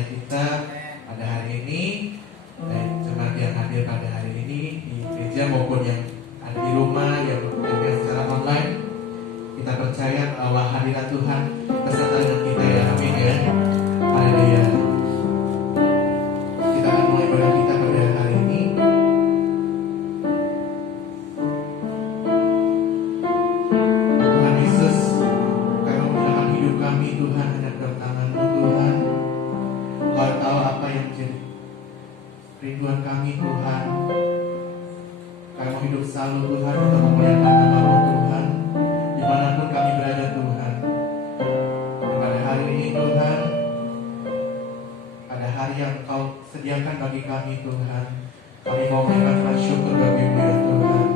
selesai kita pada hari ini, baik jemaat yang hadir pada hari ini di gereja maupun yang ada di rumah yang mendengar secara online. Kita percaya bahwa hadirat Tuhan beserta dengan kita ya, amin ya. Haleluya. Kita akan mulai ibadah kita pada hari ini. Tuhan Yesus, Kau menggunakan hidup kami Tuhan hanya dalam tangan-Mu Tuhan. Kau tahu apa yang menjadi rinduan kami Tuhan. Kami mau hidup selalu Tuhan untuk memuliakan nama-Mu Tuhan, dimanapun kami berada Tuhan. Dan pada hari ini Tuhan, pada hari yang Kau sediakan bagi kami Tuhan, kami mau mengucapkan syukur bagi-Mu ya Tuhan.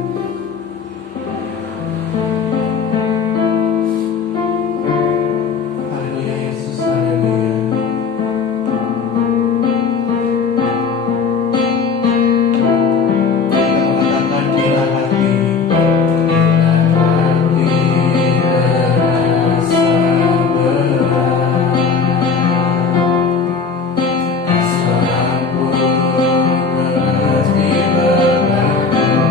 Haleluya Yesus, haleluya. Kita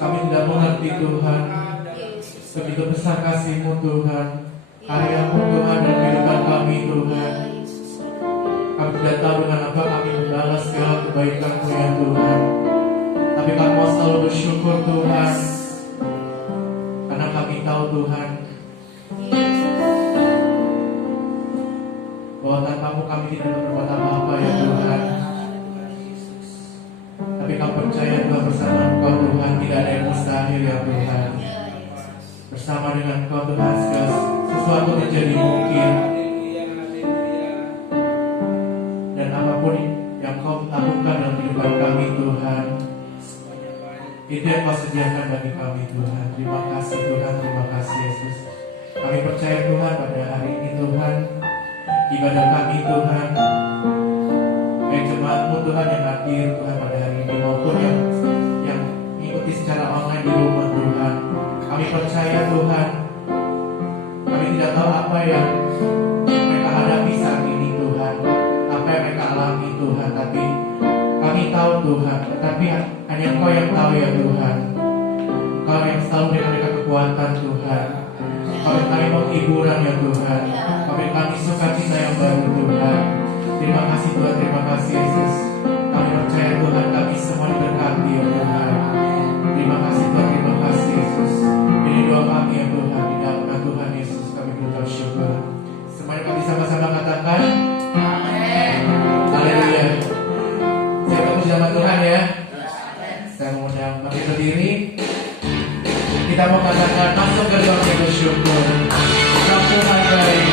Kami tidak mengerti Tuhan. Begitu besar kasih-Mu Tuhan, karya-Mu Tuhan dalam kehidupan kami Tuhan. Kami tidak tahu dengan apa kami membalas segala kebaikan-Mu ya Tuhan. Tapi kami mau selalu bersyukur Tuhan, karena kami tahu Tuhan bahwa tanpa-Mu kami tidak dapat berbuat apa-apa ya Tuhan. Tapi kami percaya Tuhan bersama Engkau Tuhan tidak ada yang mustahil ya Tuhan. Bersama dengan Engkau Tuhan segala sesuatu menjadi mungkin. Dan apapun yang Kau lakukan dalam kehidupan kami Tuhan, itu yang Kau sediakan bagi kami Tuhan. Terima kasih Tuhan, terima kasih Yesus. Kami percaya Tuhan pada hari ini Tuhan, ibadah kami Tuhan, baik jemaat-Mu Tuhan yang hadir Tuhan pada hari ini maupun yang mengikuti secara online di rumah Tuhan. Kami percaya Tuhan, kami tidak tahu apa yang mereka hadapi saat ini Tuhan, apa yang mereka alami Tuhan, tapi kami tahu Tuhan, tapi hanya Engkau yang tahu ya Tuhan. Engkau yang selalu berikan mereka kekuatan Tuhan. Kami mau hiburan ya Tuhan. Kami sukacita yang baru Tuhan. Terima kasih Tuhan, terima kasih Yesus. Kami percaya Tuhan, kami semua diberkati ya Tuhan. Terima kasih Tuhan, terima kasih Yesus. Ini doa kami ya Tuhan, di dalam nama Tuhan Yesus kami berucap syukur. Semuanya kami sama-sama katakan amin. Haleluya. Saya puji nama Tuhan ya. Saya mau undang bangkit berdiri. Kita mau katakan masuk ke doa yang bersyukur. Tuhan baik.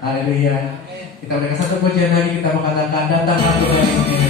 Haleluya. Kita berikan satu pujian lagi, kita mengatakan datanglah Tuhan ini.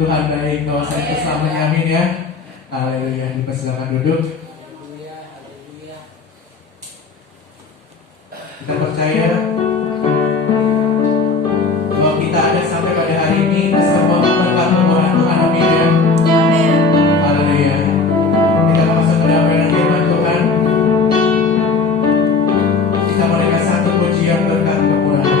Tuhan baik, bahwa saya bersamanya, amin ya. Haleluya, dipersilakan duduk. Kita percaya bahwa kita ada sampai pada hari ini semua berkat pemurahan Tuhan, amin ya. Amin. Haleluya. Kita masuk ke dalam firman Tuhan. Kita menaikkan satu pujian berkat pemurahan.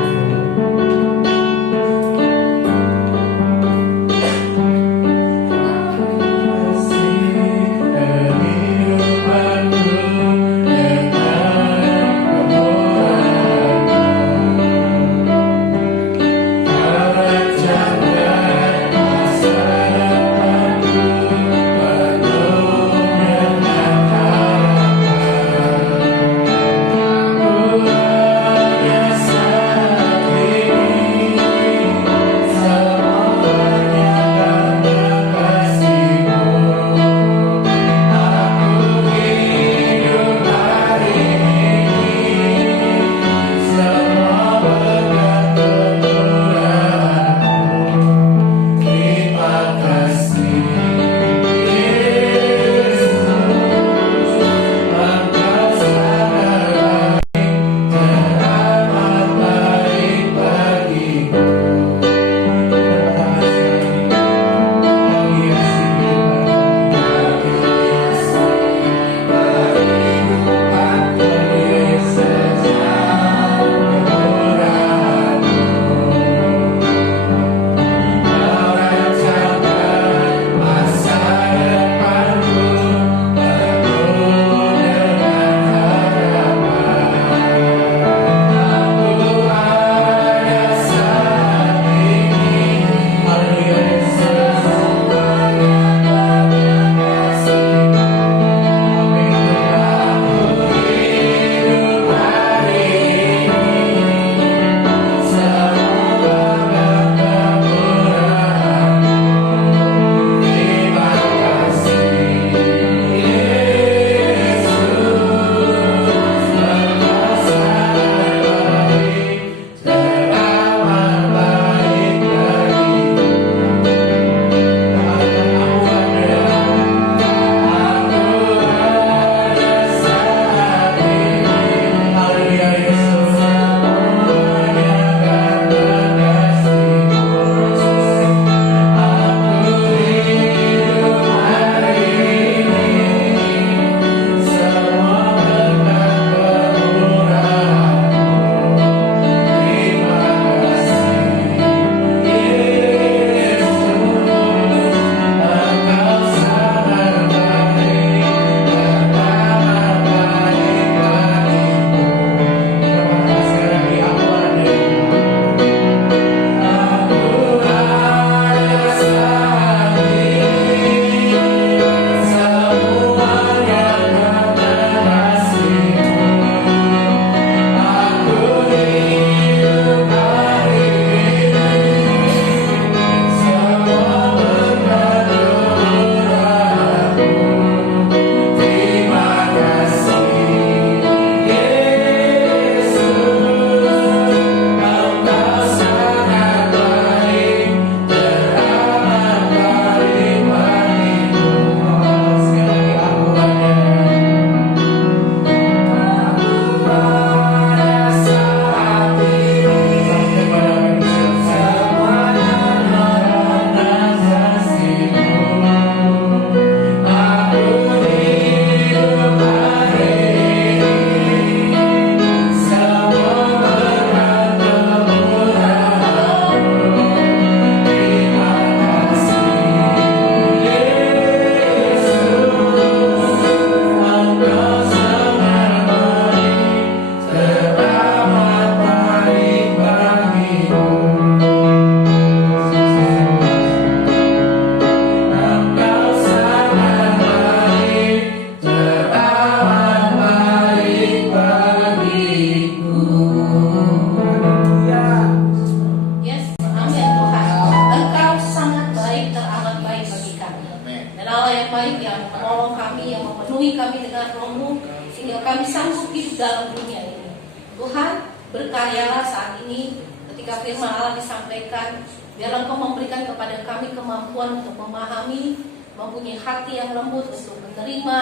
kami sanggup hidup dalam dunia ini. Tuhan, berkaryalah saat ini ketika firman Allah disampaikan, Biarlah Engkau memberikan kepada kami kemampuan untuk memahami, mempunyai hati yang lembut untuk menerima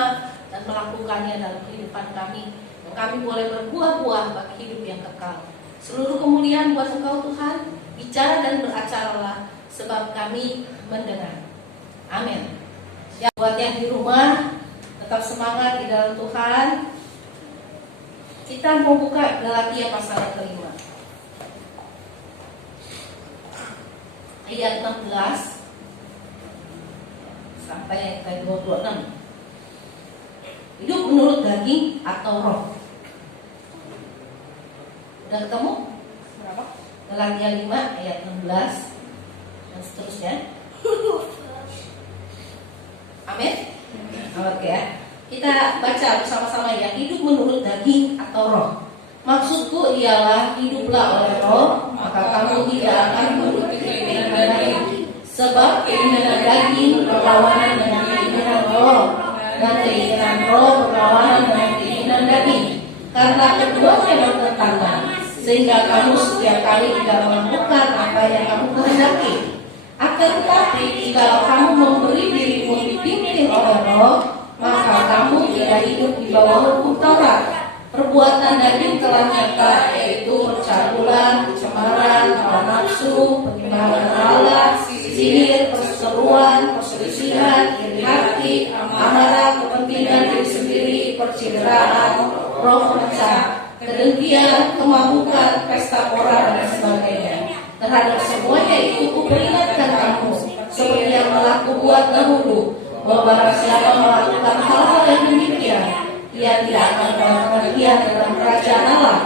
dan melakukannya dalam kehidupan kami. Dan kami boleh berbuah-buah bagi hidup yang kekal. Seluruh kemuliaan buat Engkau Tuhan, bicara dan beracaralah sebab kami mendengar. Amin. Ya, buat yang di rumah, tetap semangat di dalam Tuhan. Kita mau buka Galatia pasal yang kelima, ayat 16 sampai ayat 26. Hidup menurut daging atau roh. Udah ketemu? Berapa? Galatia 5 ayat 16 dan seterusnya. Amin. Oke ya. Kita baca bersama-sama ya. Hidup menurut daging atau roh. Maksudku ialah hiduplah oleh roh, maka kamu tidak akan menuruti keinginan daging. Sebab keinginan daging berlawanan dengan keinginan roh, dan keinginan roh berlawanan dengan keinginan daging. Karena keduanya bertentangan, sehingga kamu setiap kali tidak melakukan apa yang kamu kehendaki. Akan tetapi jika kamu memberi dirimu dipimpin oleh roh, maka kamu tidak hidup di bawah hukum Taurat. Perbuatan daging telah nyata, yaitu percabulan, pencemaran, hawa nafsu, penyimpangan Allah, sihir, perseteruan, perselisihan, iri hati, amarah, kepentingan diri sendiri, percideraan, roh pecah, kedengkian, kemabukan, pesta pora dan sebagainya. Terhadap semuanya itu kuperingatkan kamu, seperti yang telah kubuat dahulu, bahwa barang siapa melakukan hal-hal yang demikian, ia tidak akan melakukan bagian dalam kerajaan Allah.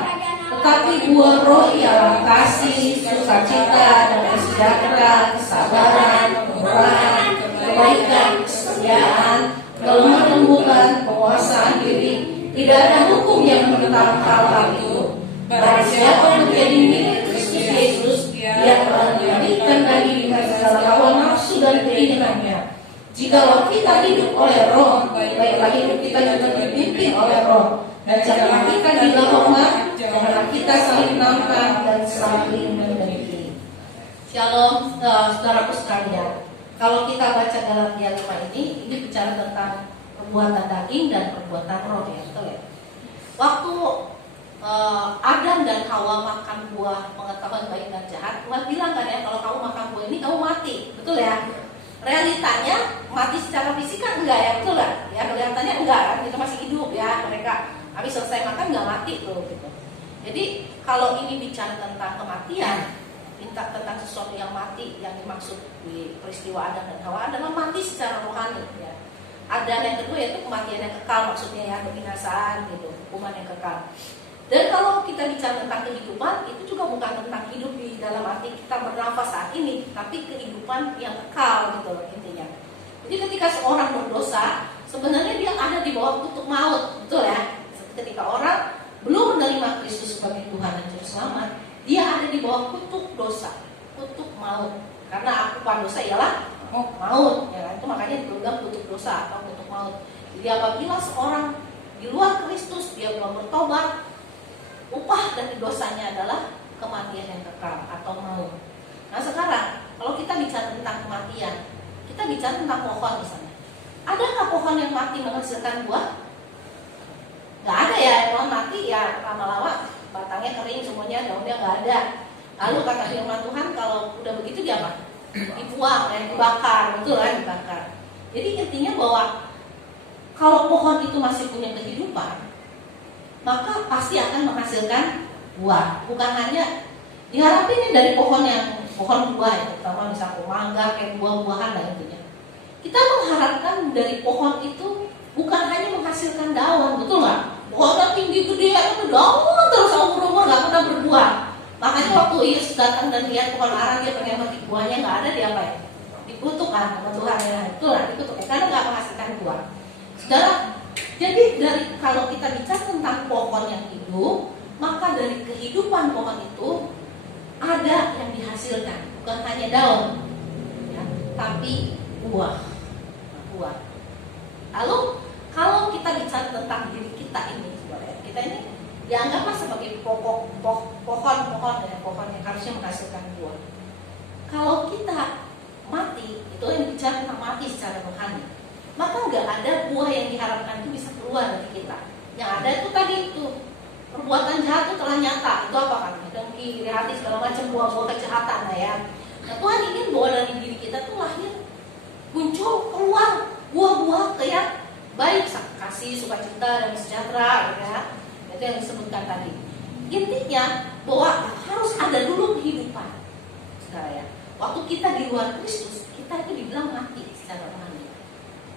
Tetapi buah roh ialah kasih, sukacita, damai sejahtera, kesabaran, kemurahan, kebaikan, kesetiaan, kelemah lembutan, penguasaan diri. Tidak ada hukum yang menentang hal-hal itu. Barang siapa menjadi milik Kristus Yesus, ia telah dialihkan dari segala hawa nafsu dan keinginannya. Jikalau kita hidup oleh roh, baiklah hidup kita juga dipimpin oleh roh. Dan janganlah kita dilahirkan, janganlah kita saling menantang dan saling mendengki. Shalom, saudaraku sekalian. Kalau kita baca Galatia 5 ini bicara tentang perbuatan daging dan perbuatan roh, ya, betul ya. Waktu Adam dan Hawa makan buah pengetahuan baik dan jahat, Tuhan bilang kan ya, kalau kamu makan buah ini kamu mati, betul ya. Realitanya mati secara fisik kan enggak ya, betul kan? Ya kelihatannya enggak kan, kita masih hidup ya. Mereka habis selesai makan enggak mati tuh gitu. Jadi kalau ini bicara tentang kematian, tentang sesuatu yang mati, yang dimaksud di peristiwa Adam dan Hawa adalah mati secara rohani ya. Ada yang kedua yaitu kematian yang kekal, maksudnya ya kebinasaan gitu, hukuman yang kekal. Dan kalau kita bicara tentang kehidupan, itu juga bukan tentang hidup di dalam arti kita bernafas saat ini, tapi kehidupan yang kekal gitu loh intinya. Jadi ketika seorang berdosa, sebenarnya dia ada di bawah kutuk maut, betul ya. Ketika orang belum menerima Kristus sebagai Tuhan dan Juru Selamat, dia ada di bawah kutuk dosa, kutuk maut. Karena akupan dosa ialah maut, ya. Itu makanya dibilang kutuk dosa atau kutuk maut. Jadi apabila seorang di luar Kristus dia belum bertobat, upah dari dosanya adalah kematian yang kekal atau maut. Nah sekarang kalau kita bicara tentang kematian, kita bicara tentang pohon misalnya. Ada nggak pohon yang mati menghasilkan buah? Nggak ada ya, pohon mati ya lama-lama batangnya kering semuanya, daunnya nggak ada. Lalu kata firman Tuhan kalau udah begitu dia apa? Dibuang, ya, dibakar, betul kan dibakar. Jadi intinya bahwa kalau pohon itu masih punya kehidupan, maka pasti akan menghasilkan buah. Bukan hanya diharapin dari pohon buah ya, terutama misalnya mangga kayak buah-buahan lah intinya. Kita mengharapkan dari pohon itu bukan hanya menghasilkan daun, betul nggak? Pohonnya tinggi gede itu daun terus umur nggak pernah berbuah. Makanya waktu Yesus datang dan lihat pohon ara dia pengen metik buahnya nggak ada, dia apa ya? Dikutuk kan sama Tuhan ya, itu lah dikutuk ya, karena nggak menghasilkan buah. Saudara, jadi dari kalau kita bicara tentang pohon yang hidup, maka dari kehidupan pohon itu ada yang dihasilkan, bukan hanya daun, ya, tapi buah. Lalu kalau kita bicara tentang diri kita ini, kita ini dianggaplah sebagai pohon yang harusnya menghasilkan buah. kalau kita mati, itu yang bicara tentang mati secara rohani, maka nggak ada buah yang diharapkan itu bisa keluar dari kita. Yang ada itu tadi itu perbuatan jahat itu telah nyata. Itu apa kan? Dengki, iri hati, segala macam buah-buah kejahatan lah ya. Nah, Tuhan ingin bahwa dari diri kita tuh lahir, muncul, keluar buah-buah yang baik, kasih, sukacita, dan sejahtera, ya. Itu yang disebutkan tadi. Intinya bahwa harus ada dulu kehidupan. Nah, ya. Waktu kita di luar Kristus, kita itu dibilang mati secara rohani.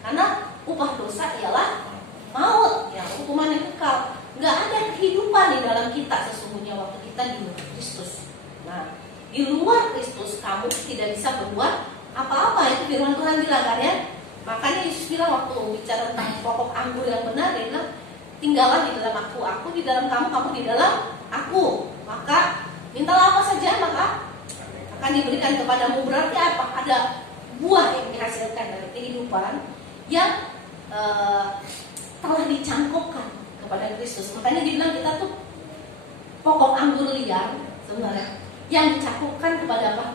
Karena upah dosa ialah maut, ya, hukuman yang kekal. Nggak ada kehidupan di dalam kita sesungguhnya waktu kita di luar Kristus. Nah, di luar Kristus kamu tidak bisa berbuat apa-apa. Itu firman Tuhan bilang kan ya. Makanya Yesus bilang waktu bicara tentang pokok anggur yang benar, dia bilang tinggallah di dalam aku di dalam kamu, kamu di dalam aku. Maka mintalah apa saja maka akan diberikan kepadamu. Berarti apa? Ada buah yang dihasilkan dari kehidupan yang telah dicangkokkan kepada Kristus. Makanya dibilang kita tuh pokok anggur liar sebenarnya yang dicangkokkan kepada apa?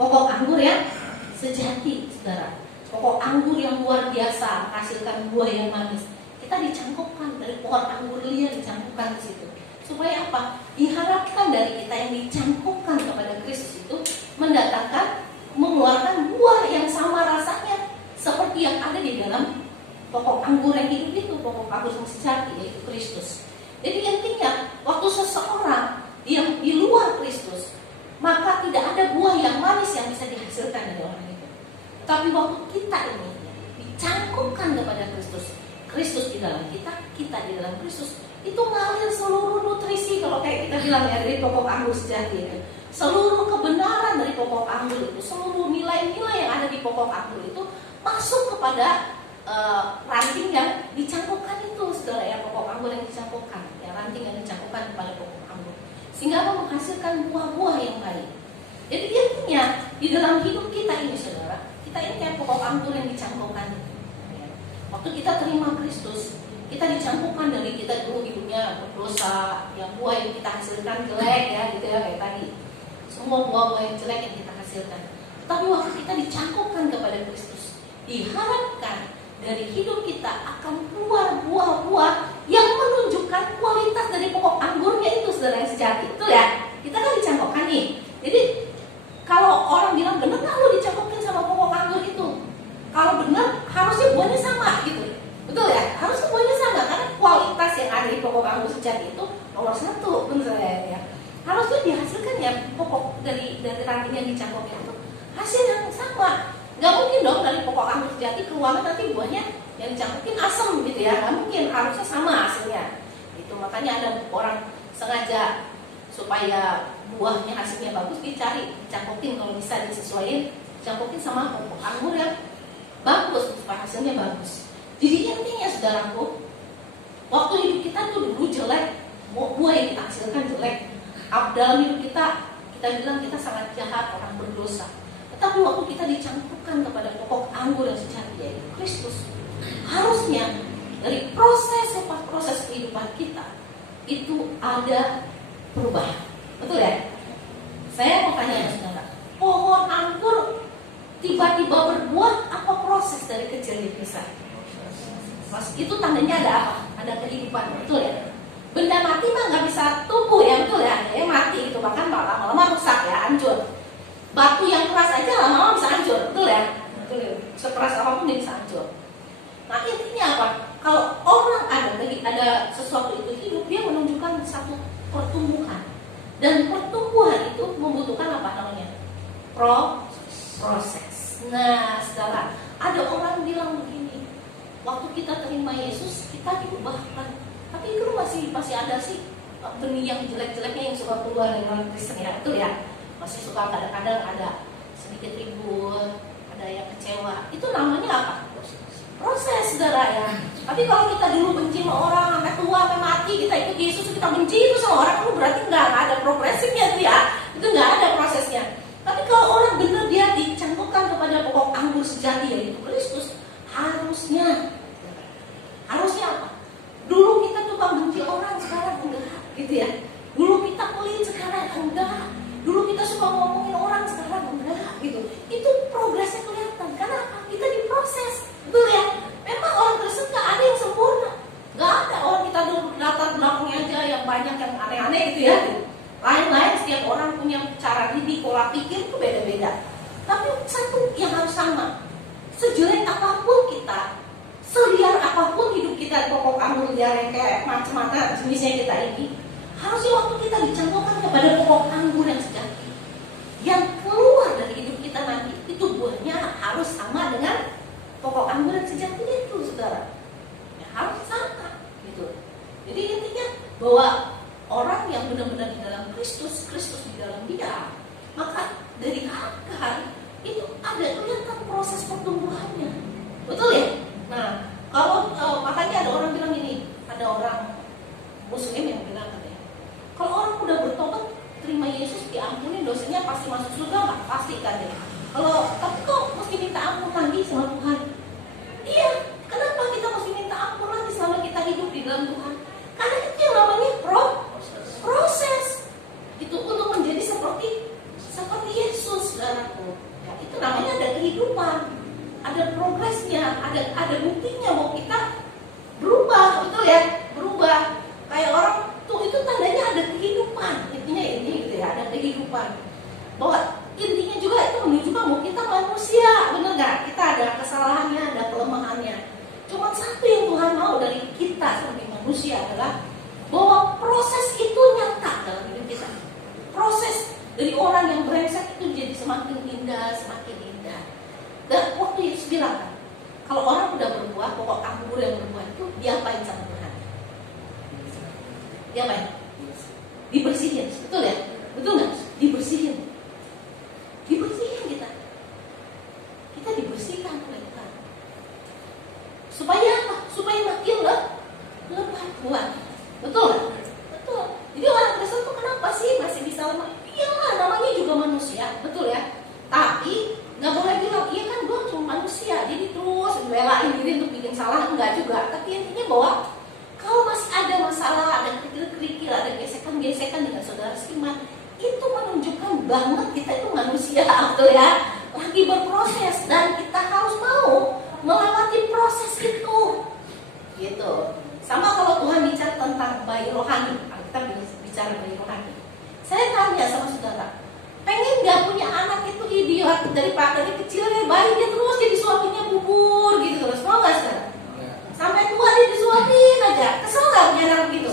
Pokok anggur yang sejati, saudara. Pokok anggur yang luar biasa menghasilkan buah yang manis. Kita dicangkokkan dari pohon anggur liar, dicangkokkan di situ. Supaya apa? Diharapkan dari kita yang dicangkokkan kepada Kristus itu mendatangkan, mengeluarkan buah yang sama rasanya seperti yang ada di dalam pokok anggur yang hidup itu, pokok anggur yang sejati, yaitu Kristus. Jadi intinya, waktu seseorang yang di luar Kristus, maka tidak ada buah yang manis yang bisa dihasilkan dari orang itu. Tapi waktu kita ini dicangkokkan kepada Kristus, Kristus di dalam kita, kita di dalam Kristus, itu ngalir seluruh nutrisi, kalau kayak kita bilang ya, dari pokok anggur sejati itu. Seluruh kebenaran dari pokok anggur itu, seluruh nilai-nilai yang ada di pokok anggur itu masuk kepada ranting yang dicangkokkan itu, saudara ya, pokok anggur yang dicangkokkan, ya, ranting yang dicangkokkan kepada pokok anggur, sehingga menghasilkan buah-buah yang baik. Jadi intinya di dalam hidup kita ini, saudara, kita ini kayak pokok anggur yang dicangkokkan. Waktu kita terima Kristus, kita dicangkokkan dari kita dulu hidupnya berdosa, yang buah yang kita hasilkan jelek ya, gitu ya, kayak tadi. Semua buah-buah yang jelek yang kita hasilkan. Tapi waktu kita dicangkokkan kepada Kristus, diharapkan dari hidup kita akan keluar buah-buah yang menunjukkan kualitas dari pokok anggurnya itu, saudara yang sejati. Betul ya? Kita kan dicangkokkan nih. Jadi kalau orang bilang benar nggak lu dicangkokin sama pokok anggur itu? Kalau benar harusnya buahnya sama gitu. Betul ya? Harusnya buahnya sama karena kualitas yang ada di pokok anggur sejati itu nomor satu, benar ya? Harusnya dihasilkan ya pokok dari ranting yang dicangkokin itu hasil yang sama. Gak mungkin dong dari pokok anggur sejati keluar nanti buahnya yang dicangkokin asam gitu ya. Gak mungkin, harusnya sama hasilnya. Itu makanya ada orang sengaja supaya buahnya hasilnya bagus dicari, dicangkokin kalau bisa disesuaikan, dicangkokin sama pokok anggur yang bagus supaya hasilnya bagus. Jadi intinya saudaraku, waktu hidup kita tuh dulu jelek, buah yang kita hasilkan jelek. Dalam hidup kita bilang kita sangat jahat, orang berdosa. Tetapi waktu kita dicangkokkan kepada pokok anggur yang sejati, yaitu Kristus, harusnya dari proses kehidupan kita itu ada perubahan. Betul ya? Saya mau tanya ya saudara, pohon anggur tiba-tiba berbuah, apa proses dari kecil besar? Itu tandanya ada apa? Ada kehidupan, betul ya? Benda mati mah nggak bisa tumbuh ya, betul ya? Ya mati itu, bahkan lama-lama rusak ya, hancur. Batu yang keras aja lama-lama bisa hancur, betul ya? Betul ya? Sekeras apapun dia bisa hancur. Nah intinya apa? Kalau orang ada sesuatu itu hidup, dia menunjukkan satu pertumbuhan. Dan pertumbuhan itu membutuhkan apa namanya? Proses. Nah saudara, ada orang bilang begini, waktu kita terima Yesus, kita diubahkan. Tapi itu masih ada sih benih yang jelek-jeleknya yang suka keluar dari orang Kristen ya, betul ya? Masih suka kadang-kadang ada sedikit ribut, ada yang kecewa. Itu namanya apa? Proses, saudara ya. Tapi kalau kita dulu benci sama orang, sampai tua, sampai mati, kita ikut Yesus, kita benci itu sama orang, itu berarti nggak ada progresifnya tuh ya. Itu nggak ada prosesnya. Tapi kalau orang benar dia dicangkokkan kepada pokok anggur sejati yaitu Kristus, harusnya apa? Dulu kita tukang benci orang, sekarang enggak, gitu ya. Dulu kita pelit, sekarang enggak. Dulu kita suka ngomongin orang, sekarang enggak, gitu pola pikir itu beda-beda. Tapi satu yang harus sama. Sejelek apapun kita, seliar apapun hidup kita, pokok anggur yang kayak macam-macam jenisnya kita ini, harusnya waktu kita dicontohkan kepada pokok anggur yang sejati, yang keluar dari hidup kita nanti, itu buahnya harus sama dengan pokok anggur yang sejati itu, saudara. Ya, harus sama, gitu. Jadi intinya bahwa orang yang benar-benar di dalam Kristus, Kristus di dalam dia, maka dari hari ke hari itu ada kelihatan proses pertumbuhannya, betul ya? Nah, kalau makanya ada orang bilang ini, ada orang Muslim yang bilang katanya, kalau orang udah bertobat, terima Yesus, diampuni dosanya, pasti masuk surga nggak? Pasti kan ya. Kalau tapi kok mesti minta ampun lagi sama Tuhan? Iya, kenapa kita mesti minta ampun lagi selama kita hidup di dalam Tuhan? Karena itu yang namanya proses. Itu untuk menjadi seperti Yesus, saudaraku. Ya, itu namanya ada kehidupan, ada progresnya, ada buktinya bahwa kita berubah, betul ya? Berubah. Kayak orang tuh itu tandanya ada kehidupan. Intinya ini gitu ya, ada kehidupan. Bahwa intinya juga itu menunjukkan bahwa kita manusia, benar nggak? Kita ada kesalahannya, ada kelemahannya. Cuma satu yang Tuhan mau dari kita sebagai manusia adalah bahwa proses itu nyata dalam hidup kita. Proses dari orang yang brengsek itu jadi semakin indah, semakin indah. Dan waktu Yesus bilang kan, kalau orang udah berbuah, pokok anggur yang berbuah itu diapain sama Tuhan? Diapain? Dibersihin, betul ya? Betul nggak? Dibersihin. Dibersihin kita. Kita dibersihkan oleh Tuhan. Supaya apa? Supaya makin lebat buah. Betul nggak? Betul. Jadi orang Kristen tuh kenapa sih masih bisa lemah? Iyalah, namanya juga manusia, betul ya. Tapi nggak boleh bilang, iya kan gue cuma manusia, jadi terus belain diri untuk bikin salah, enggak juga. Tapi intinya bahwa kalau masih ada masalah, ada kerikil-kerikil, ada gesekan-gesekan dengan saudara seiman, itu menunjukkan banget kita itu manusia, betul ya. Lagi berproses dan kita harus mau melewati proses itu, gitu. Sama kalau Tuhan bicara tentang bayi rohani, kita bicara bayi rohani. Saya tanya sama saudara, pengen gak punya anak itu idiot dari kecilnya bayi dia terus jadi suapinya bubur gitu terus, mau gak saudara? Sampai tua dia disuapin aja, kesel gak punya anak begitu?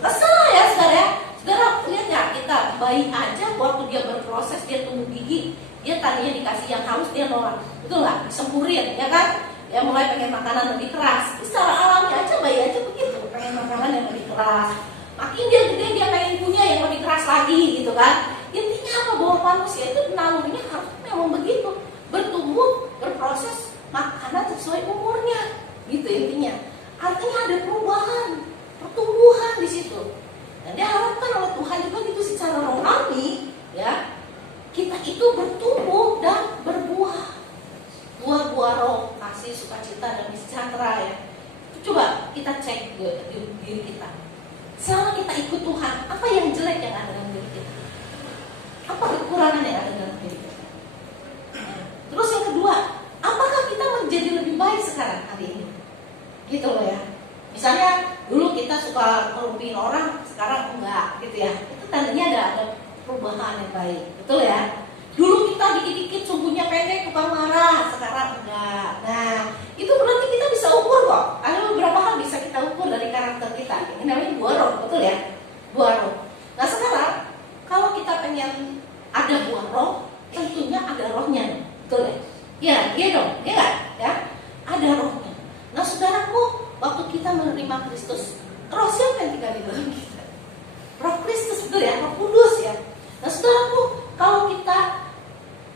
Kesel ya saudara ya? Saudara lihat gak, kita bayi aja waktu dia berproses, dia tumbuh gigi, dia tadinya dikasih yang halus dia nolak, betul gak? Disemburin, ya kan? Dia mulai pengen makanan lebih keras. Secara alami aja bayi aja begitu, pengen makanan yang lebih keras. Makin dia gede dia pengen punya yang lebih keras lagi gitu kan. Intinya apa? Bahwa manusia itu nalurinya harus memang begitu, bertumbuh, berproses, makanan sesuai umurnya, gitu intinya. Artinya ada perubahan, pertumbuhan di situ. Dan diharapkan oleh Tuhan juga gitu secara rohani, ya kita itu bertumbuh dan berbuah, buah-buah roh, kasih, sukacita, dan sejahtera ya. Coba kita cek di diri kita. Selama kita ikut Tuhan, apa yang jelek yang ada dalam diri kita? Apa kekurangan yang ada dalam diri kita? Terus yang kedua, apakah kita menjadi lebih baik sekarang hari ini? Gitu loh ya. Misalnya dulu kita suka ngerupiin orang, sekarang enggak gitu ya. Itu tandanya ada perubahan yang baik, betul ya. Dulu kita dikit-dikit sumbunya pendek, tukang marah, sekarang enggak. Nah, itu berarti kita bisa ukur kok. Ada beberapa hal bisa kita ukur dari karakter kita. Ini namanya buah roh, betul ya? Buah roh. Nah sekarang, kalau kita pengen ada buah roh, tentunya ada rohnya, betul ya? Iya, iya dong, iya nggak? Ya, ada rohnya. Nah saudaraku, waktu kita menerima Kristus, roh siapa yang tinggal di dalam kita? Roh Kristus, betul ya? Roh Kudus ya. Nah saudaraku, kalau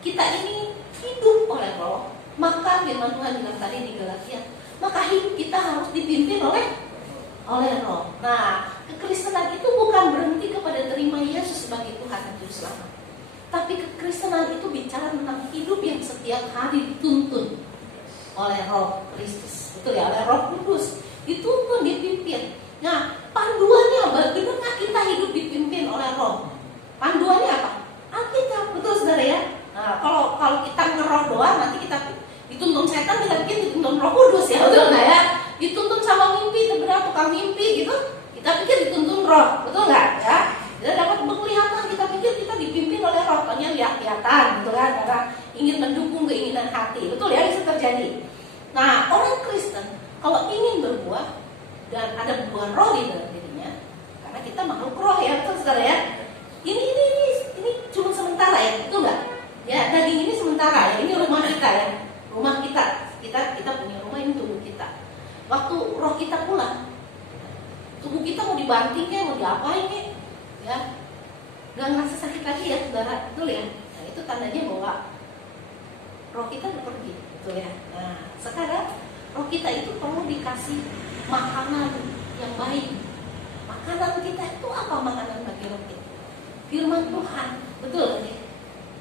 kita ini hidup oleh roh, maka firman Tuhan bilang tadi di Galatia, maka hidup kita harus dipimpin oleh roh. Nah, kekristenan itu bukan berhenti kepada terima Yesus sebagai Tuhan dan Juru Selamat. Tapi kekristenan itu bicara tentang hidup yang setiap hari dituntun oleh roh Kristus. Betul ya, oleh roh Kudus. Dituntun, dipimpin. Nah, panduannya bagaimana kita hidup dipimpin oleh roh? Panduannya apa? Alkitab, betul saudara ya? Nah, kalau kita ngeroh doang, nanti kita dituntun setan, kita pikir dituntun roh kudus ya, betul nggak ya? Dituntun sama mimpi, sebenarnya tukang mimpi gitu, kita pikir dituntun roh, betul nggak ya? Kita dapat penglihatan, kita pikir kita dipimpin oleh roh, maunya lihat-lihatan gitu kan, karena ingin mendukung keinginan hati. Betul ya, itu terjadi. Nah, orang Kristen kalau ingin berbuah dan ada buah roh di dalam dirinya, karena kita makhluk roh ya, betul saudara ya. Ini cuma sementara ya, betul nggak? Ya, daging ini sementara ya, ini rumah kita ya, rumah kita punya rumah, ini tubuh kita. Waktu roh kita pulang, tubuh kita mau dibanting kayak mau diapain kayak, ya, nggak ngerasa sakit lagi ya saudara, betul ya. Nah, itu tandanya bahwa roh kita udah pergi, betul ya. Nah, sekarang roh kita itu perlu dikasih makanan yang baik. Makanan kita itu apa makanan bagi roh kita? Firman Tuhan, betul ya?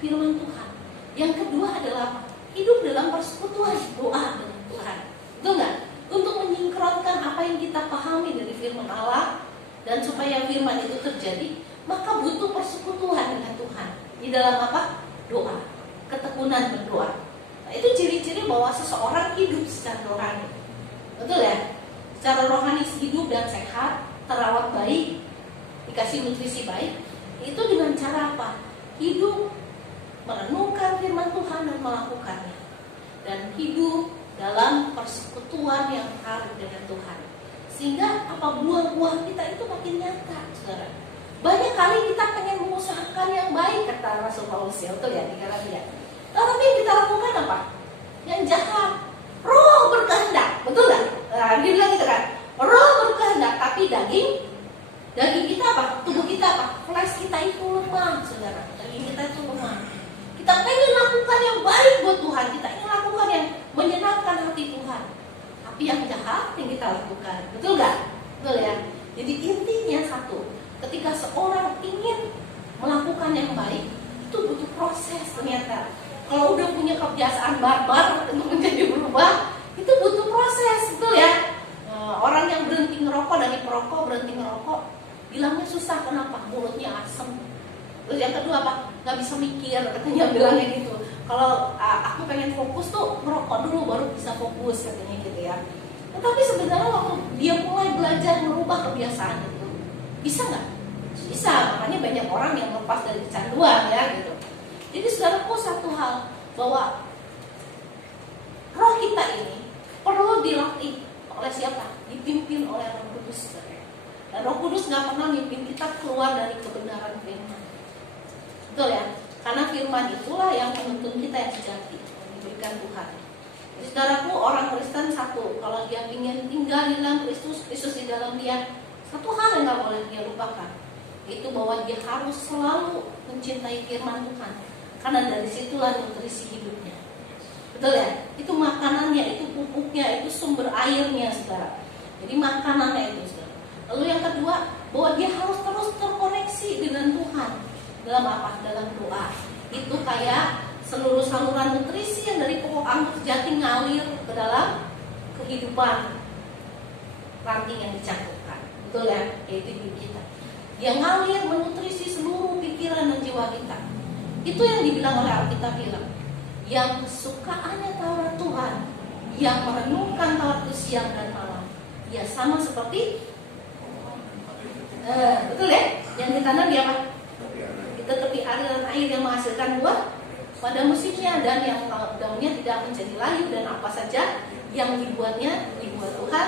Firman Tuhan. Yang kedua adalah apa? Hidup dalam persekutuan, doa dengan Tuhan, betul nggak? Untuk menyingkronkan apa yang kita pahami dari firman Allah, dan supaya firman itu terjadi, maka butuh persekutuan dengan Tuhan. Di dalam apa? Doa, ketekunan berdoa. Nah, itu ciri-ciri bahwa seseorang hidup secara rohani, betul ya? Secara rohani hidup dan sehat, terawat baik, dikasih nutrisi baik. Itu dengan cara apa? Hidup merenungkan firman Tuhan dan melakukannya, dan hidup dalam persekutuan yang harus dengan Tuhan, sehingga apa buah-buah kita itu makin nyata, saudara. Banyak kali kita pengen mengusahakan yang baik, kata Rasul Paulus ya, betul ya, di Galatia. Tapi yang kita lakukan apa? Yang jahat. Roh berkehendak, betul nggak? Nah, dia bilang gitu kan, roh berkehendak, tapi daging kita apa? Tubuh kita apa? Flesh kita itu lemah, saudara. Daging kita itu lemah. Kita pengen lakukan yang baik buat Tuhan, kita ingin lakukan yang menyenangkan hati Tuhan, tapi yang jahat yang kita lakukan, betul nggak? Betul ya. Jadi intinya satu, ketika seorang ingin melakukan yang baik, itu butuh proses ternyata. Kalau udah punya kebiasaan barbar untuk menjadi berubah, itu butuh proses, betul ya. Orang yang berhenti ngerokok dari perokok, berhenti ngerokok, bilangnya susah, kenapa? Mulutnya asem. Terus yang kedua apa? Gak bisa mikir, katanya bilangnya gitu. Kalau aku pengen fokus tuh ngerokok dulu baru bisa fokus, katanya gitu ya. Tetapi sebenarnya waktu dia mulai belajar merubah kebiasaan itu, bisa nggak? Bisa, makanya banyak orang yang lepas dari kecanduan ya gitu. Jadi saudaraku, satu hal bahwa roh kita ini perlu dilatih oleh siapa? Dipimpin oleh Roh Kudus. Dan Roh Kudus nggak pernah mimpin kita keluar dari kebenaran firman. Betul ya? Karena firman itulah yang menuntun kita yang sejati, yang diberikan Tuhan. Jadi saudaraku, orang Kristen satu, kalau dia ingin tinggal di dalam Kristus, Kristus di dalam dia, satu hal yang nggak boleh dia lupakan, itu bahwa dia harus selalu mencintai firman Tuhan. Karena dari situlah nutrisi hidupnya. Betul ya? Itu makanannya, itu pupuknya, itu sumber airnya, saudara. Jadi makanannya itu, saudara. Lalu yang kedua, bahwa dia harus terus terkoneksi dengan Tuhan. Dalam apa? Dalam doa. Itu kayak seluruh saluran nutrisi yang dari pokok anggur sejati ngalir ke dalam kehidupan ranting yang dicangkupkan. Betul ya? Yaitu hidup kita. Dia ngalir menutrisi seluruh pikiran dan jiwa kita. Itu yang dibilang oleh Alkitab bilang, yang kesukaannya Taurat Tuhan, yang merenungkan Taurat itu siang dan malam, ya sama seperti betul ya, yang ditanam dia apa? Kita tepi aliran air yang menghasilkan buah pada musimnya, dan yang daunnya tidak menjadi layu, dan apa saja yang dibuat Tuhan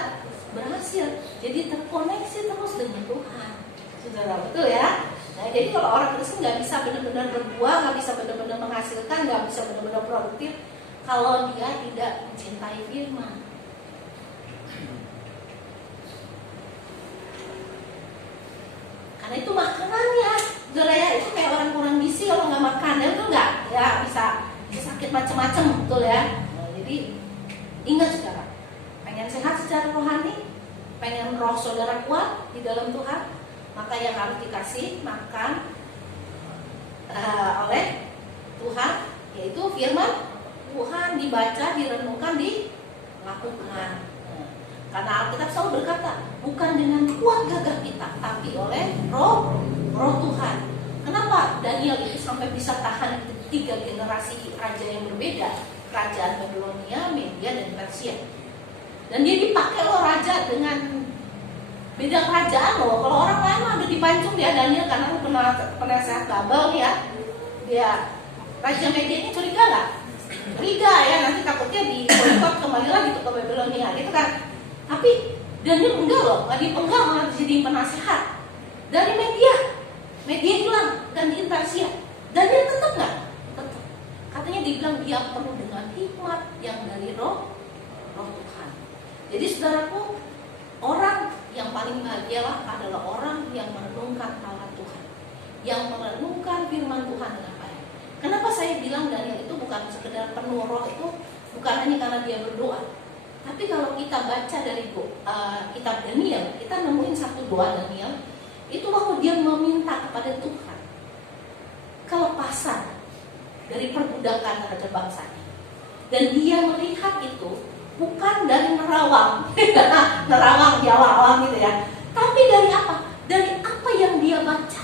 berhasil. Jadi terkoneksi terus dengan Tuhan, saudara, betul ya? Nah, jadi kalau orang Kristen nggak bisa benar-benar berbuah, nggak bisa benar-benar menghasilkan, nggak bisa benar-benar produktif kalau dia tidak mencintai firman. Karena itu makanannya, saudara ya, itu kayak orang kurang gizi kalau nggak makan, ya itu nggak, ya bisa sakit macam-macam, betul ya. Nah, jadi ingat saudara, pengen sehat secara rohani, pengen roh saudara kuat di dalam Tuhan, maka yang harus dikasih makan oleh Tuhan, yaitu firman Tuhan, dibaca, direnungkan, dilakukan. Karena Alkitab selalu berkata, bukan dengan kuat gagah kita, tapi oleh roh Tuhan. Kenapa Daniel itu sampai bisa tahan 3 generasi raja yang berbeda, kerajaan Babilonia, Media, dan Persia. Dan dia dipakai loh raja dengan beda kerajaan loh. Kalau orang lain mah udah dipancung ya, Daniel karena penasehat Babel ya. dia Raja Media ini curiga nggak? Curiga ya, nanti takutnya diboikot kembali lagi ke Babilonia gitu kan. Tapi Daniel enggak loh, nggak dipenggal, malah jadi penasehat dari media hilang dan di Persia. Daniel tetap nggak? Tetap. Katanya dibilang dia penuh dengan hikmat yang dari roh Tuhan. Jadi saudaraku, orang yang paling bahagialah adalah orang yang merenungkan Taurat Tuhan, yang merenungkan firman Tuhan dengan baik. Kenapa saya bilang Daniel itu bukan sekedar penuh roh, itu bukan hanya karena dia berdoa. Tapi kalau kita baca dari kitab Daniel, kita nemuin satu doa Daniel, itu waktu dia meminta kepada Tuhan kelepasan dari perbudakan terhadap bangsanya. Dan dia melihat itu bukan dari nerawang, nerawang Jawa awam gitu ya, tapi dari apa? Dari apa yang dia baca.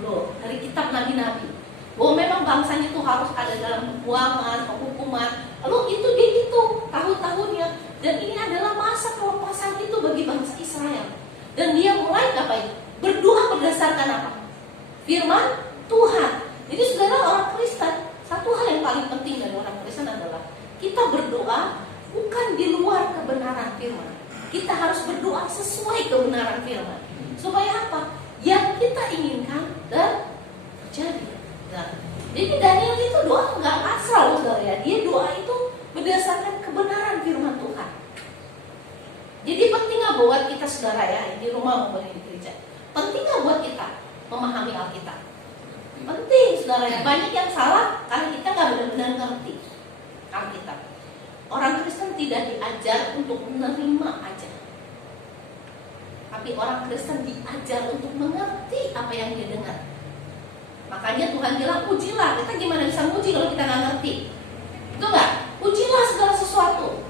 Loh, dari kitab nabi-nabi. Bahwa memang bangsanya itu harus ada dalam pembuangan, penghukuman. Lalu itu dia hitung tahun-tahunnya. Dan ini adalah masa kelepasan itu bagi bangsa Israel. Dan dia mulai ngapain? Berdoa berdasarkan apa? Firman Tuhan. Jadi saudara, orang Kristen, satu hal yang paling penting dari orang Kristen adalah kita berdoa bukan di luar kebenaran firman. Kita harus berdoa sesuai kebenaran firman. Supaya apa? Yang kita inginkan terjadi. Nah, jadi Daniel itu doa nggak asal, saudara ya. Dia doa itu berdasarkan kebenaran firman Tuhan. Jadi penting nggak buat kita saudara ya, di rumah maupun di gereja, penting nggak buat kita memahami Alkitab? Penting saudara ya. Banyak yang salah karena kita nggak benar-benar ngerti Alkitab. Orang Kristen tidak diajar untuk menerima aja, tapi orang Kristen diajar untuk mengerti apa yang dia dengar. Makanya Tuhan bilang ujilah. Kita gimana bisa uji kalau kita nggak ngerti? Itu nggak? Ujilah segala sesuatu.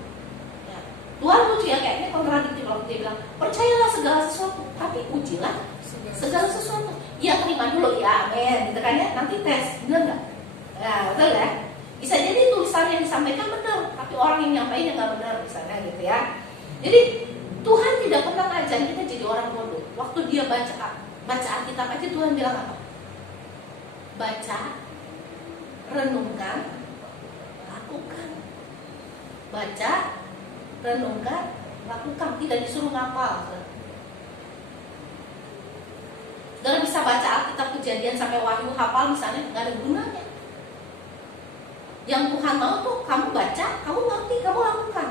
Ya. Tuhan uji ya, kayaknya kontradiktif kalau dia bilang percayalah segala sesuatu, tapi ujilah segala sesuatu. Ya terima dulu ya, amin. Gitu kan ya. Nanti tes, benar nggak? Ya betul ya. Bisa jadi tulisan yang disampaikan benar, tapi orang yang nyampainya nggak benar misalnya gitu ya. Jadi Tuhan tidak pernah ngajar kita jadi orang bodoh. Waktu dia baca Alkitab aja Tuhan bilang apa? Baca, renungkan, lakukan. Baca, renungkan, lakukan. Tidak disuruh ngapal. Saudara bisa baca Alkitab Kejadian sampai Wahyu hafal misalnya, nggak ada gunanya. Yang Tuhan mau tuh kamu baca, kamu ngerti, kamu lakukan.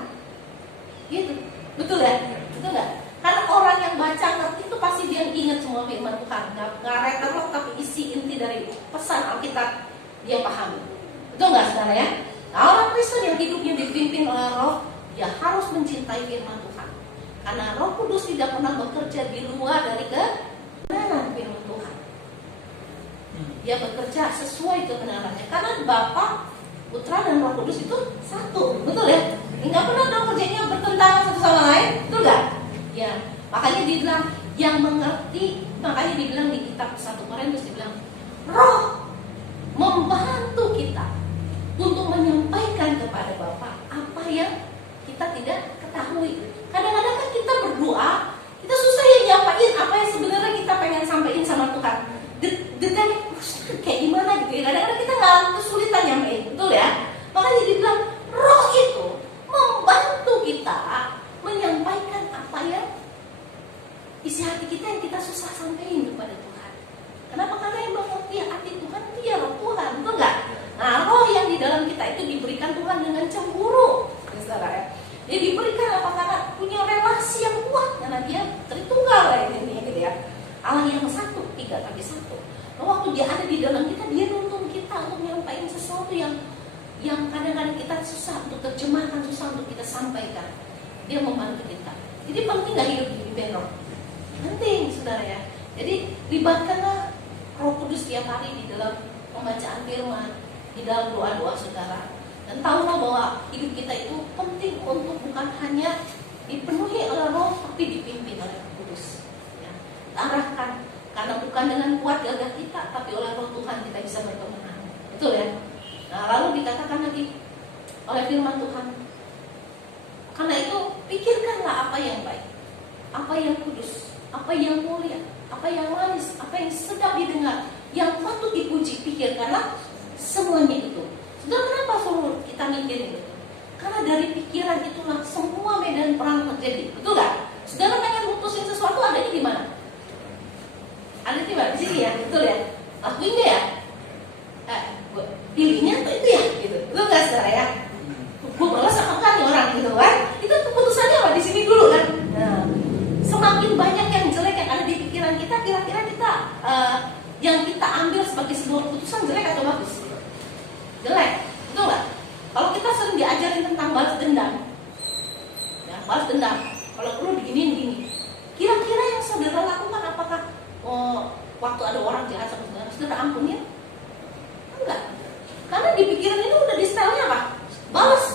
Gitu, betul ya? Betul nggak? Karena orang yang baca ngerti itu pasti dia ingat semua firman Tuhan, nggak retorok, tapi isi inti dari pesan Alkitab dia pahami. Betul nggak saudara ya? Nah, orang Kristen yang hidupnya dipimpin oleh Roh, dia harus mencintai firman Tuhan. Karena Roh Kudus tidak pernah bekerja di luar dari kebenaran firman Tuhan. Dia bekerja sesuai kebenarannya. Karena Bapa, Putra dan Roh Kudus itu satu, betul ya? Nggak pernah dong kerjanya bertentangan satu sama lain, betul nggak? Ya, makanya dibilang yang mengerti, makanya dibilang di kitab 1 Korintus dibilang Roh membantu kita untuk menyampaikan kepada Bapa apa yang kita tidak ketahui. Kadang-kadang kan kita berdoa, kita susah ya nyampain apa yang sebenarnya kita pengen sampaikan sama Tuhan. Detailnya kayak gimana gitu ya. Kadang-kadang kita nggak kesulitan nyampein, betul ya? Makanya dibilang Roh itu membantu kita menyampaikan apa yang isi hati kita yang kita susah sampaikan kepada Tuhan. Kenapa? Karena yang mengerti hati Tuhan itu ya Roh Tuhan, betul nggak? Nah, Roh yang di dalam kita itu diberikan Tuhan dengan cemburu, saudara ya. Dia diberikan apa? Karena punya relasi yang kuat, karena dia Tritunggal ya, ini gitu ya. Allah yang satu, 3 tapi 1. Nah, waktu dia ada di dalam kita, dia nuntun kita untuk menyampaikan sesuatu yang kadang-kadang kita susah untuk terjemahkan, susah untuk kita sampaikan. Dia membantu kita. Jadi penting gak hidup di Roh? Penting, saudara ya. Jadi libatkanlah Roh Kudus tiap hari di dalam pembacaan firman, di dalam doa-doa saudara. Dan tahulah bahwa hidup kita itu penting untuk bukan hanya dipenuhi oleh Roh, tapi dipimpin oleh Roh Kudus. Ya. Arahkan, karena bukan dengan kuat gagah kita, tapi oleh Roh Tuhan kita bisa berkemenangan. Betul ya? Nah, lalu dikatakan lagi oleh firman Tuhan, karena itu pikirkanlah apa yang baik, apa yang kudus, apa yang mulia, apa yang manis, apa yang sedap didengar, yang patut dipuji. mikir karena semuanya itu. Sudah kenapa suruh kita mikirin itu? Karena dari pikiran itulah semua medan perang terjadi, betul nggak? Saudara pengen mutusin sesuatu adanya di mana? Ada di mana? Di sini ya, betul ya? Lakuin nggak ya? Pilihnya tuh itu ya, gitu. Betul nggak saudara ya? Gue balas apa enggak nih orang gitu kan? Itu keputusannya apa di sini dulu kan? Nah, semakin banyak yang jelek yang ada di pikiran kita, kira-kira kita yang kita ambil sebagai sebuah keputusan jelek atau bagus? Jelek, betul nggak? Kalau kita sering diajarin tentang balas dendam, ya, balas dendam. Kalau perlu begini, kira-kira yang saudara lakukan apakah waktu ada orang jahat sama saudara ampunin? Enggak, karena di pikiran itu udah di stylenya apa? Balas.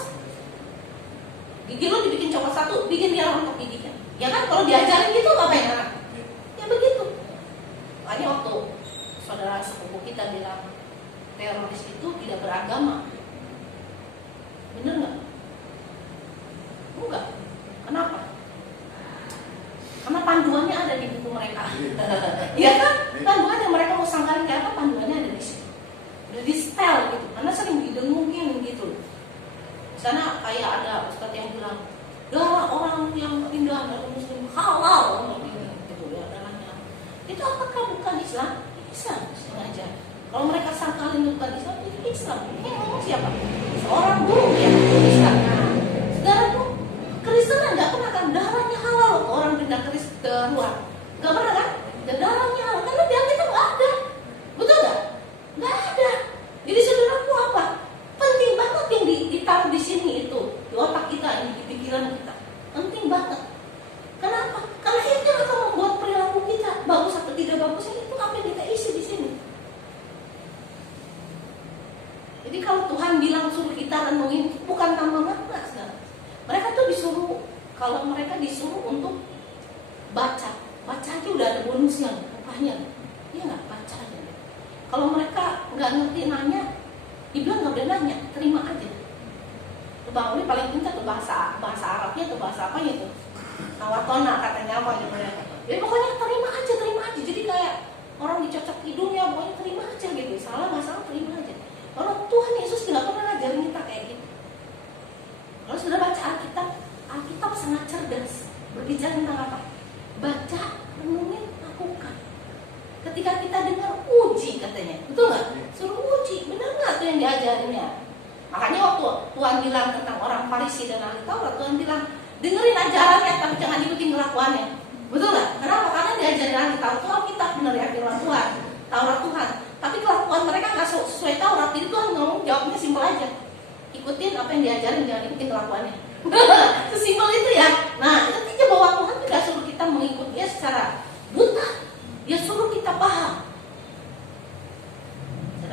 Gigi lo dibikin copot satu, bikin dia rontok giginya. Ya kan kalau diajarin gitu apa yang anak? Ya begitu. Makanya waktu saudara sepupu kita bilang teroris itu tidak beragama, bener nggak? Enggak. Kenapa? Karena panduannya ada di buku mereka. Iya kan? Panduan yang mereka mau sangkarin kayak apa, panduannya ada di situ. Udah di style gitu. Karena sering didengungin gitu. Di sana kayak ada ustadz yang bilang darah orang yang pindah dari muslim halal gitu ya darahnya. Itu apakah bukan Islam? Islam sengaja. Kalau mereka sangkalin itu bukan Islam, itu Islam. Ini ngomong siapa? Seorang guru yang Islam. Nah, saudara tuh Kristenan nggak pernah kan darahnya halal ke orang pindah ke luar, nggak pernah kan? Dan darahnya halal karena di kita nggak ada, betul nggak? Nggak ada. Jadi saudaraku apa? Penting banget yang ditaruh di sini itu, di otak kita ini, di pikiran kita, penting banget. Kenapa? Karena itu akan membuat perilaku kita bagus atau tidak bagus itu apa yang kita isi di sini. Jadi kalau Tuhan bilang suruh kita renungin, bukan tanpa makna, saudara. Mereka tuh disuruh, kalau mereka disuruh untuk baca aja udah ada bonusnya, upahnya. Iya nggak, baca aja. Kalau mereka nggak ngerti nanya, dibilang nggak boleh nanya, terima aja. Bang Uli paling pintar tuh bahasa Arabnya tuh bahasa apanya tuh? Nawatona katanya apa aja mereka. Jadi pokoknya terima aja. Jadi kayak orang dicocok hidungnya, pokoknya terima aja gitu. Salah nggak salah terima aja. Kalau Tuhan Yesus tidak pernah ngajarin kita kayak gitu. Kalau sudah baca Alkitab sangat cerdas. Berbicara tentang apa? Baca, renungin, lakukan. Ketika kita dengar, uji katanya, betul nggak? Suruh uji, benar nggak tuh yang diajarinnya? Makanya waktu Tuhan bilang tentang orang Farisi dan ahli Taurat, Tuhan bilang dengerin ajarannya, tapi jangan ikutin kelakuannya. Betul nggak? Kenapa? Karena diajarin ahli Taurat itu Alkitab benar ya, firman Tuhan, Taurat Tuhan. Tapi kelakuan mereka nggak sesuai Taurat. Jadi Tuhan ngomong jawabnya simpel aja. Ikutin apa yang diajarin, jangan ikutin kelakuannya. Sesimpel itu ya. Nah, intinya bahwa Tuhan tidak suruh kita mengikutinya secara buta. Dia suruh kita paham.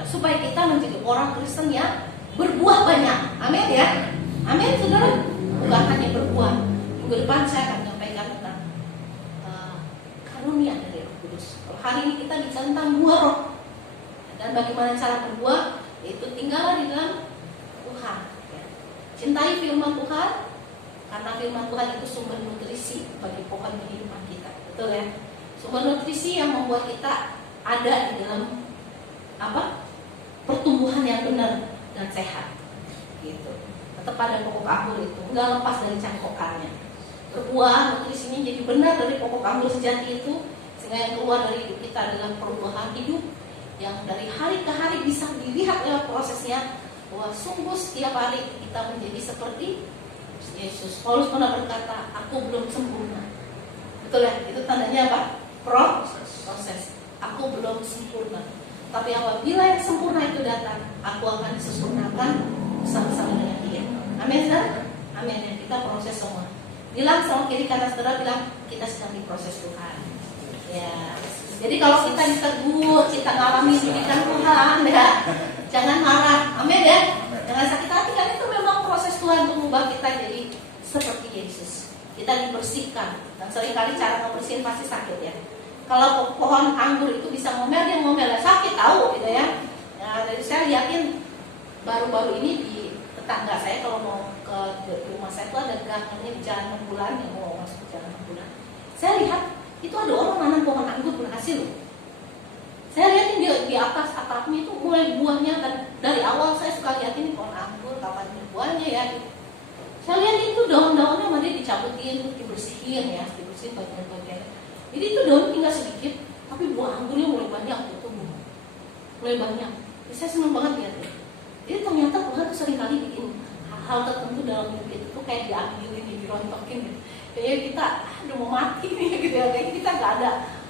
Supaya kita menjadi orang Kristen yang berbuah banyak. Amin ya. Amin saudara. Bukan hanya berbuah. Minggu depan saya akan menyampaikan tentang karunia dari Roh Kudus. Kalau hari ini kita bicara tentang buah roh. Dan bagaimana cara berbuah, yaitu tinggallah di dalam Tuhan. Cintai firman Tuhan, karena firman Tuhan itu sumber nutrisi bagi pohon kehidupan kita. Betul ya? Sumber nutrisi yang membuat kita ada di dalam pertumbuhan yang benar dan sehat. Gitu. Tetap pada pokok anggur itu, nggak lepas dari cangkokannya. Berbuah nutrisinya jadi benar dari pokok anggur sejati itu, sehingga yang keluar dari hidup kita adalah perubahan hidup yang dari hari ke hari bisa dilihat lewat prosesnya, bahwa sungguh setiap hari kita menjadi seperti Yesus. Paulus pernah berkata, aku belum sempurna. Betul ya? Itu tandanya apa? Proses. Aku belum sempurna. Tapi apabila yang sempurna itu datang, aku akan disempurnakan bersama-sama dengan dia. Amin, saudara? Amin ya. Kita proses semua. Bilang sama kiri kanan saudara, bilang kita sedang diproses Tuhan. Ya. Jadi kalau kita ditegur, kita ngalami didikan Tuhan, ya, jangan marah. Amin ya. Jangan sakit hati, karena itu memang proses Tuhan untuk mengubah kita jadi seperti Yesus. Kita dibersihkan. Dan seringkali cara membersihin pasti sakit ya. Kalau pohon anggur itu bisa ngomel, dia ngomel, sakit tahu gitu ya. Nah, dari saya lihatin baru-baru ini di tetangga saya, kalau mau ke rumah saya itu ada gangnya di Jalan Rembulan, yang mau masuk ke Jalan Rembulan. Saya lihat itu ada orang nanam pohon anggur berhasil. Saya lihatin dia di atas atapnya itu mulai buahnya kan. Dari awal saya suka lihat ini pohon anggur kapan buahnya ya. Saya lihat itu daun-daunnya masih dicabutin, dibersihin ya, dibersihin bagian-bagian. Jadi itu daun tinggal sedikit, tapi buah anggurnya mulai banyak tumbuh, mulai banyak. Jadi saya senang banget lihat. Jadi ternyata Tuhan tuh sering kali bikin hal-hal tertentu dalam hidup kita tuh kayak diambilin, dirontokin gitu. Kayak kita udah mau mati nih gitu ya, kayak kita nggak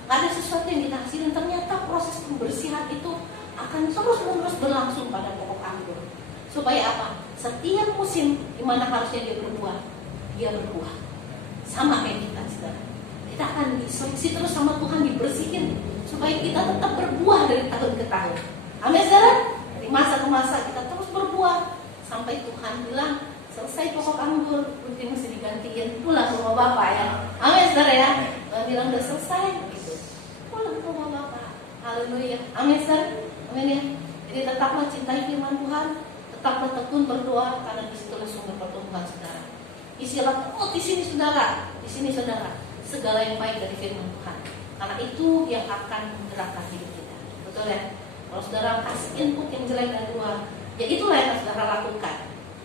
ada sesuatu yang kita hasilin. Ternyata proses pembersihan itu akan terus-menerus berlangsung pada pokok anggur. Supaya apa? Setiap musim dimana harusnya dia berbuah. Sama kayak kita, saudara. Kita akan diseleksi terus sama Tuhan, dibersihin supaya kita tetap berbuah dari tahun ke tahun. Amin, saudara. Dari masa ke masa kita terus berbuah sampai Tuhan bilang selesai pokok anggur, mungkin mesti digantiin, pulang ke rumah Bapak ya. Amin, saudara ya. Tuhan bilang udah selesai, gitu. Pulang ke rumah Bapak. Haleluya. Amin, saudara. Amin ya. Jadi tetaplah cintai firman Tuhan, tetaplah tekun berdoa karena disitulah sumber pertumbuhan saudara. Isilah di sini saudara, segala yang baik dari firman Tuhan. Karena itu yang akan menggerakkan hidup kita. Betul ya? Kalau saudara kasih input yang jelek dari luar, ya itulah yang saudara lakukan.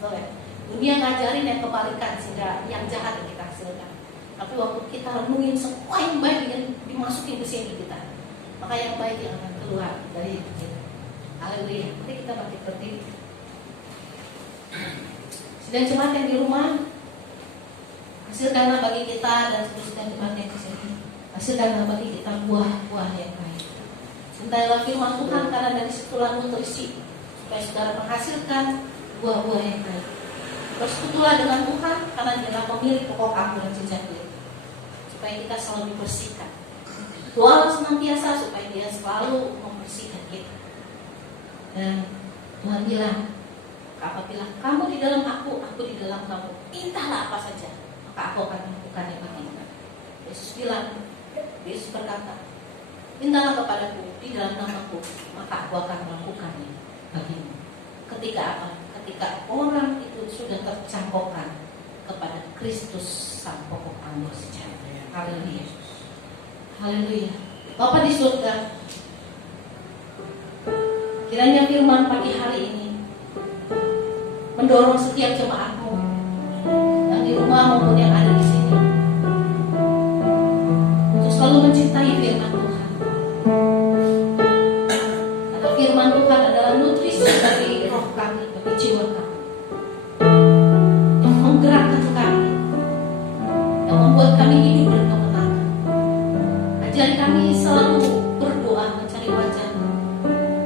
Betul ya? Dunia ngajarin yang kebalikan sehingga yang jahat yang kita hasilkan. Tapi waktu kita renungin semua yang baik yang dimasukin ke sini kita, maka yang baik yang akan keluar dari hidup kita. Haleluya. Mari kita bangkit berdiri. Sidang jemaat yang di rumah, hasilkanlah bagi kita dan seluruh sidang jemaat yang di sini, hasilkanlah bagi kita buah-buah yang baik. Cintailah firman Tuhan karena dari situlah nutrisi supaya saudara menghasilkan buah-buah yang baik. Bersekutulah dengan Tuhan karena Dialah pemilik pokok anggur dan jejak supaya kita selalu dibersihkan. Doalah senantiasa supaya Dia selalu membersihkan kita. Dan Tuhan bilang, apabila kamu di dalam aku di dalam kamu, mintalah apa saja, maka aku akan melakukannya bagimu. Yesus berkata, mintalah kepadaku di dalam namaku, maka aku akan melakukannya bagimu. Ketika apa? Ketika orang itu sudah tercampurkan kepada Kristus sang pokok anggur sejati. Haleluya. Haleluya. Bapa di surga, kiranya firman pagi hari ini mendorong setiap jemaatmu yang di rumah maupun yang ada di sini untuk selalu mencintai firman Tuhan. Karena firman Tuhan adalah nutrisi bagi roh kami, bagi jiwa kami, yang menggerakkan kami, yang membuat kami hidup dan kemenangan. Ajari kami selalu berdoa mencari wajah-Mu,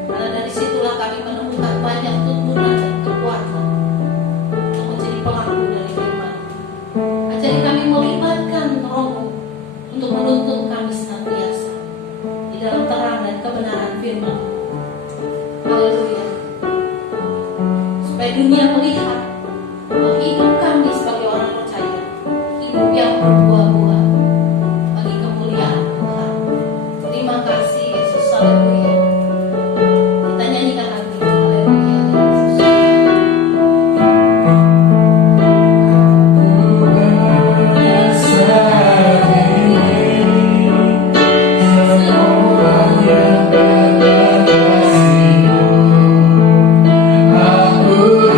karena dari situlah kami menemukan banyak tuntunan dan kekuatan untuk menjadi pelaku dari firman. Ajari kami melibatkan Roh-Mu untuk menuntun kami senantiasa di dalam terang dan kebenaran firman. Haleluya. Supaya dunia melihat bahwa hidup kami sebagai orang percaya, hidup yang berbuah-buah bagi kemuliaan Tuhan. Terima kasih Yesus. Haleluya. Kita nyanyikan lagi. Haleluya. Aku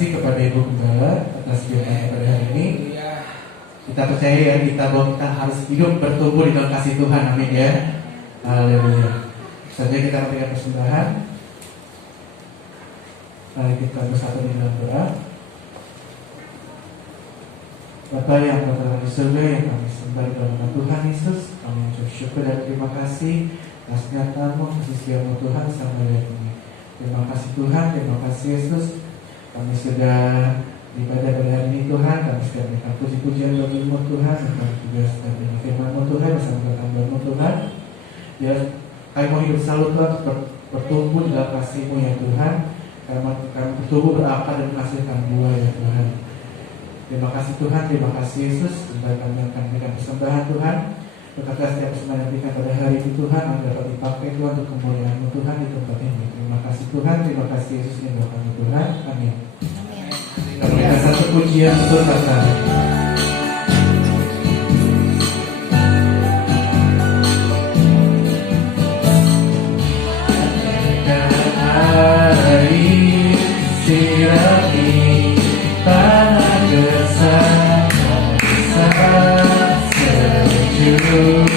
kasih kepada Ibu Gembala atas firman pada hari ini. Kita percaya ya bahwa kita harus hidup bertumbuh di dalam kasih Tuhan. Amin ya. Haleluya. Saja kita berikan persembahan. Mari kita bersatu di dalam doa. Bapa yang berada di surga, yang kami sembah di dalam nama Tuhan Yesus, kami ucap syukur dan terima kasih atas nyata-Mu, kasih setiamu Tuhan sampai hari ini. Terima kasih Tuhan, terima kasih Yesus. Kami sudah ibadah pada hari ini Tuhan, kami sudah berikan puji-pujian bagi-Mu Tuhan, dan kami juga sudah berikan firman-Mu Tuhan, bersama hamba-Mu Tuhan. Ya, kami mau hidup selalu Tuhan untuk bertumbuh di dalam kasih-Mu ya Tuhan. Kami bertumbuh berakar dan menghasilkan buah ya Tuhan. Terima kasih Tuhan, terima kasih Yesus. Sebentar kami akan berikan persembahan Tuhan. Berkata setiap persembahan yang diberikan pada hari ini Tuhan agar dapat dipakai Tuhan untuk kemuliaan-Mu Tuhan di tempat ini. Terima kasih Tuhan, terima kasih Yesus yang doa kami Tuhan. Amin. Kita berikan satu pujian untuk kata. Sirami tanah gersang sejuk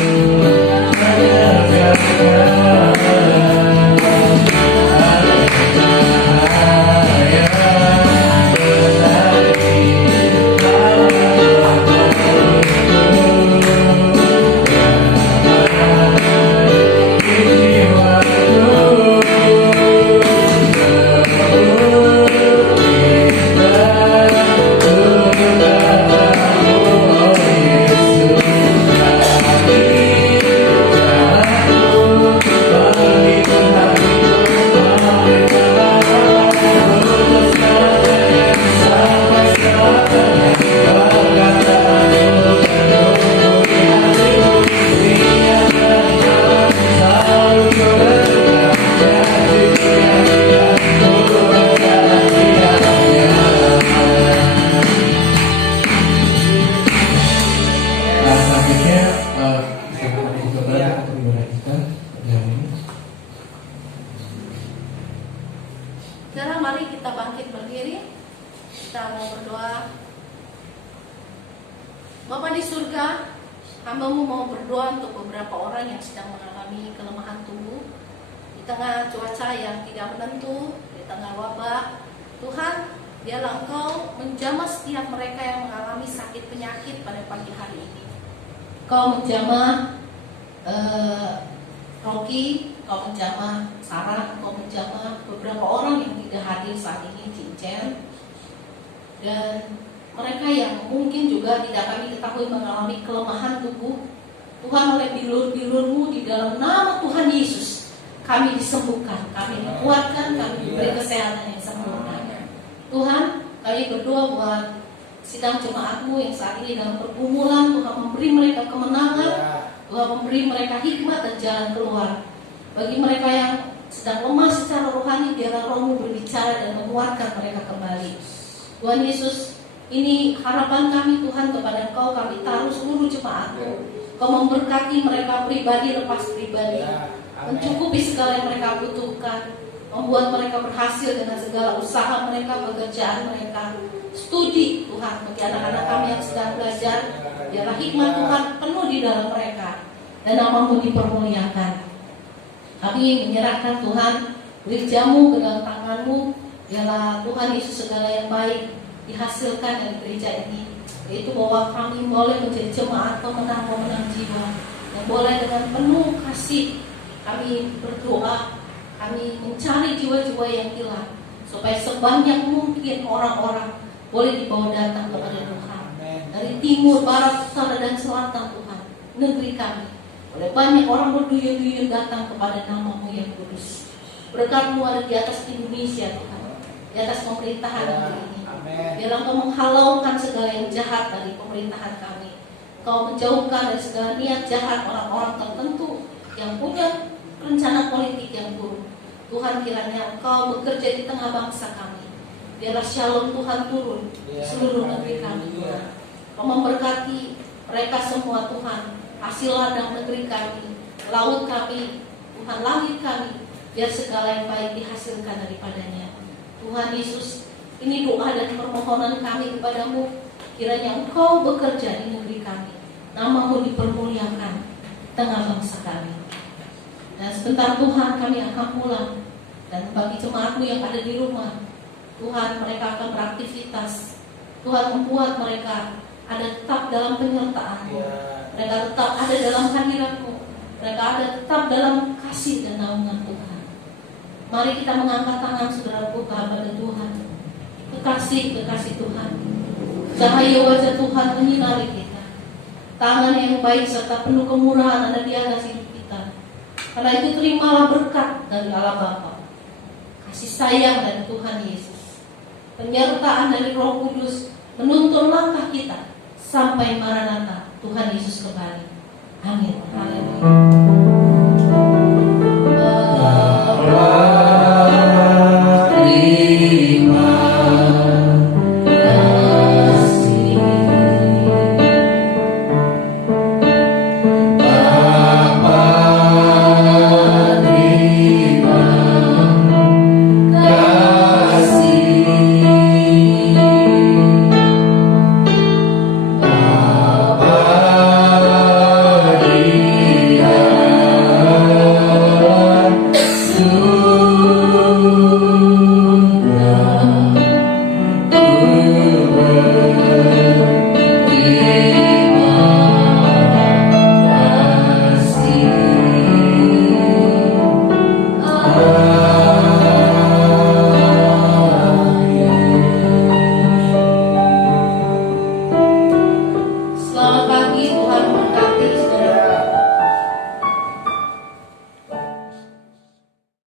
Kau menjamah Rocky, kau menjamah Sarah, kau menjamah beberapa orang yang tidak hadir saat ini di Cincin, dan mereka yang mungkin juga tidak kami ketahui mengalami kelemahan tubuh. Tuhan, oleh bilur-bilur-Mu di dalam nama Tuhan Yesus kami disembuhkan, kami dikuatkan, kami diberi kesehatan yang sempurna. Tuhan, kami berdoa buat sidang jemaat-Mu yang saat ini dalam pergumulan. Tuhan memberi mereka kemenangan, Tuhan memberi mereka hikmat dan jalan keluar. Bagi mereka yang sedang lemah secara rohani, biarlah Roh-Mu berbicara dan menguatkan mereka kembali. Tuhan Yesus, ini harapan kami Tuhan kepada Engkau. Kami taruh seluruh jemaat-Mu. Kau memberkati mereka pribadi lepas pribadi, mencukupi segala yang mereka butuhkan, membuat mereka berhasil dengan segala usaha mereka, pekerjaan mereka, studi Tuhan. Bagi anak-anak kami yang sedang belajar, biarlah hikmat Tuhan penuh di dalam mereka dan nama-Mu dipermuliakan. Kami menyerahkan Tuhan gereja-Mu ke dalam tangan-Mu. Biarlah Tuhan Yesus segala yang baik dihasilkan dari gereja ini, yaitu bahwa kami boleh menjadi jemaat pemenang-pemenang jiwa, yang boleh dengan penuh kasih kami berdoa, kami mencari jiwa-jiwa yang hilang, supaya sebanyak mungkin orang-orang boleh dibawa datang kepada Tuhan. Dari timur, barat, utara, dan selatan Tuhan, negeri kami, oleh banyak orang berduyun-duyun datang kepada nama-Mu yang kudus. Berkat-Mu ada di atas Indonesia Tuhan, di atas pemerintahan negeri ini. Biarlah Engkau menghalaukan segala yang jahat dari pemerintahan kami. Engkau menjauhkan dari segala niat jahat orang-orang tertentu yang punya rencana politik yang buruk. Tuhan, kiranya Engkau bekerja di tengah bangsa kami. Biarlah shalom Tuhan turun di seluruh negeri kami Tuhan. Engkau memberkati mereka semua Tuhan, hasil ladang negeri kami, laut kami, Tuhan, langit kami. Biar segala yang baik dihasilkan daripadanya. Tuhan Yesus, Ini doa dan permohonan kami kepadamu. Kiranya Engkau bekerja di negeri kami, nama-Mu dipermuliakan tengah bangsa kami. Dan sebentar Tuhan kami akan pulang. Dan bagi jemaat-Mu yang ada di rumah, Tuhan, mereka akan beraktivitas. Tuhan membuat mereka ada tetap dalam penyertaan-Mu. Mereka tetap ada dalam hadirat-Mu. Mereka ada tetap dalam kasih dan naungan Tuhan. Mari kita mengangkat tangan saudaraku kepada Tuhan. Kekasih Tuhan, cahaya wajah Tuhan menyinari kita. Tangan yang baik serta penuh kemurahan ada di atas hidup kita. Karena itu terimalah berkat dari Allah Bapa, kasih sayang dari Tuhan Yesus, penyertaan dari Roh Kudus menuntun langkah kita sampai Maranatha Tuhan Yesus kembali. Amin. Haleluya.